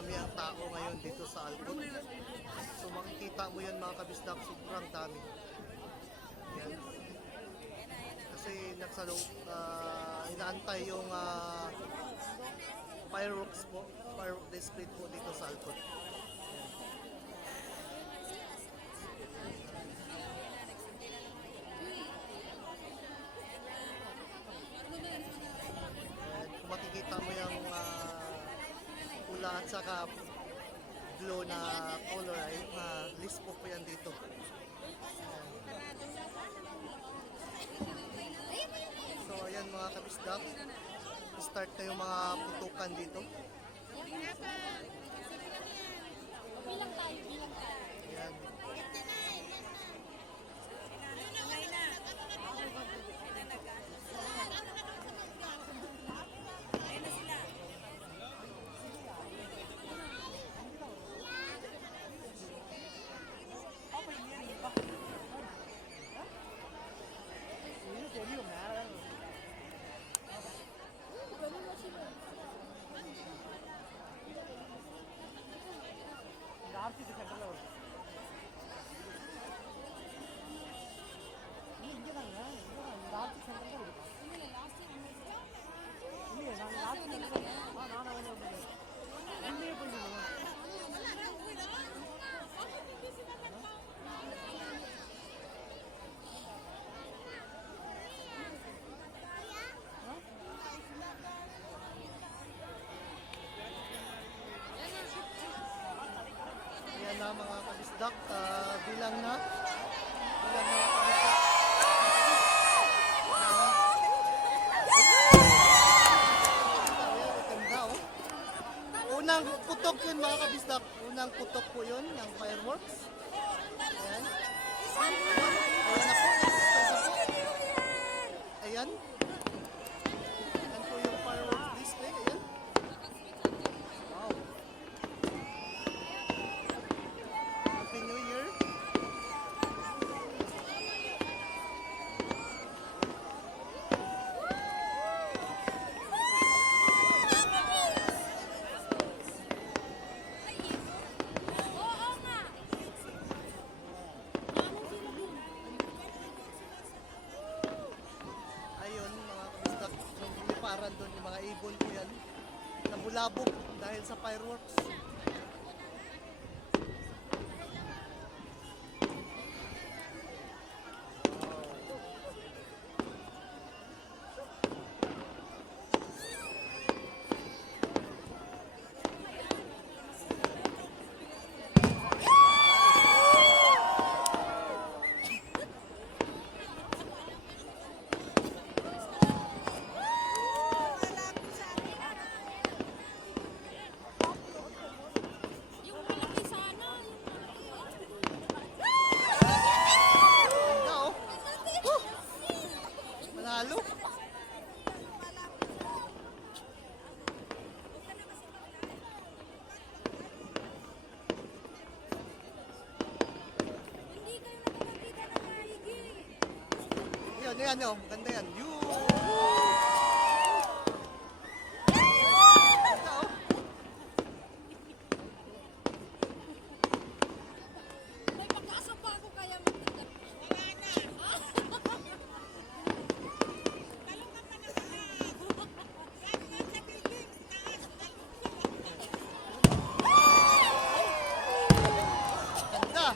Marami ang tao ngayon dito sa Alcott. So makikita mo yan mga kabisdak, sobrang dami. Yan. Kasi inaantay yung fireworks po, firework display po dito sa Alcott. Kung makikita mo yung pula at saka blue na color ay list po yan dito. So ayan mga kabisdak, start na yung mga putukan dito. Ayan. Ayan na mga kabisdak, bilang na mga kabisdak. Unang putok yun mga kabisdak, unang putok po yun ng fireworks. Ayan. Ayan na po. Ayan. Ayan po yung fireworks display. Ayan. Wow. Happy New Year. Doon yung mga ibon po yan nabulabog dahil sa fireworks. Yan yun, ganda yan. May pag-asa pa ako kaya maganda. Wala na. Talong ka pa na pala. Yan nga sa biging. Taas. Ganda.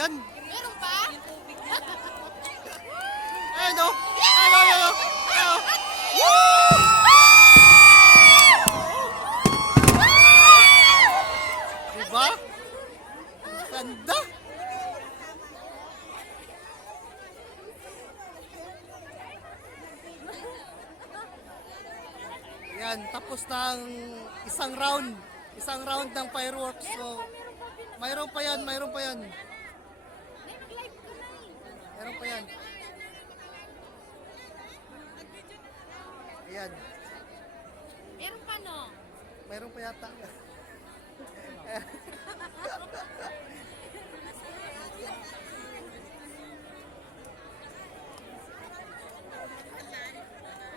yan. Meron pa? Ayun o. Ayun o. Diba? Ganda. Yan, tapos ng isang round. Isang round ng fireworks. So, mayroon pa yan, mayroon pa yan. Meron pa yan. Ayan, Meron pa no? mayroon pa yata.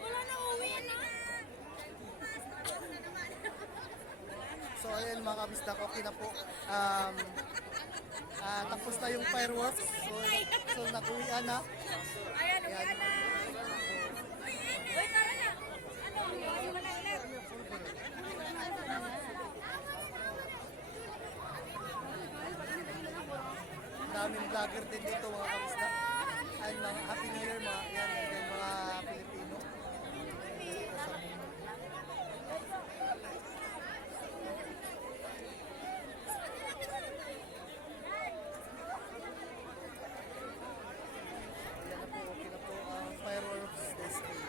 Wala na uwi na. So ayan mga kabisdak, okay na po. Tapos na yung fireworks. So nag-uwian na. Ayan, Ayan. uwi na. Uy, tara na. Ano? Wala ulit. Daming vlogger din dito mga kabisdak. Ayan mga Happy New Year mga, yan, yan, mga Pilipino. Ayan na po, okay na po ang fireworks display.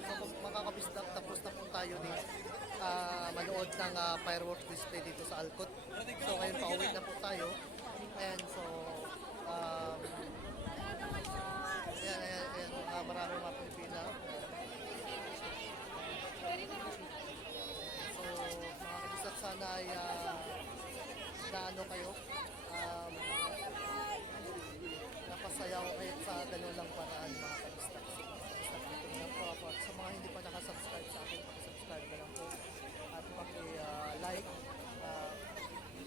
So mga kabisdak, tapos na po tayo din manood ng fireworks display dito sa Alcott. So ngayon pauwi na po tayo. And so ayan, maraming mga Pilipina. So mga kabisdak, sana ay naano kayo, napasaya ko kayo sa ganun lang paraan mga kabisdak. Kabisdak dito na lang po ako. At sa mga hindi pa nakasubscribe sa akin, pakisubscribe na lang po. At paki-like,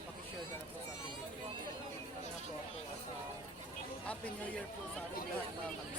paki-share na lang po sa akin video. Ano na po ako at Happy New Year po sa ating lahat mga kabisdak.